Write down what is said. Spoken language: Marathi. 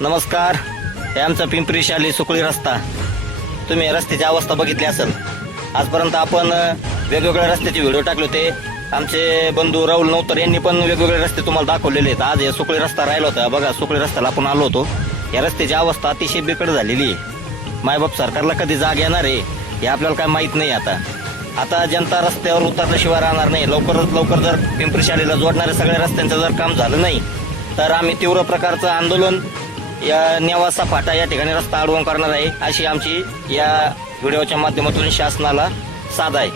नमस्कार. हे आमचा पिंपरी शाली सुकळी रस्ता. तुम्ही रस्त्याची अवस्था बघितली असेल. आजपर्यंत आपण वेगवेगळ्या रस्त्याचे व्हिडिओ टाकले होते. आमचे बंधू राहुल नवतर यांनी पण वेगवेगळे रस्ते तुम्हाला दाखवलेले आहेत. आज हे सुकळी रस्ता राहिला होता बघा. सुकळी रस्त्याला आपण आलो होतो. या रस्त्याची अवस्था अतिशय बिकट झालेली आहे. मायबाप सरकारला कधी जाग येणार आहे हे आपल्याला काय माहित नाही. आता जनता रस्त्यावर उतरल्याशिवाय राहणार नाही. लवकरात लवकर जर पिंपरी शालीला जोडणाऱ्या सगळ्या रस्त्यांचं जर काम झालं नाही तर आम्ही तीव्र प्रकारचं आंदोलन या नेवासा फाटा या ठिकाणी रस्ता अडवून करणार आहे, अशी आमची या व्हिडिओच्या माध्यमातून शासनाला साध आहे.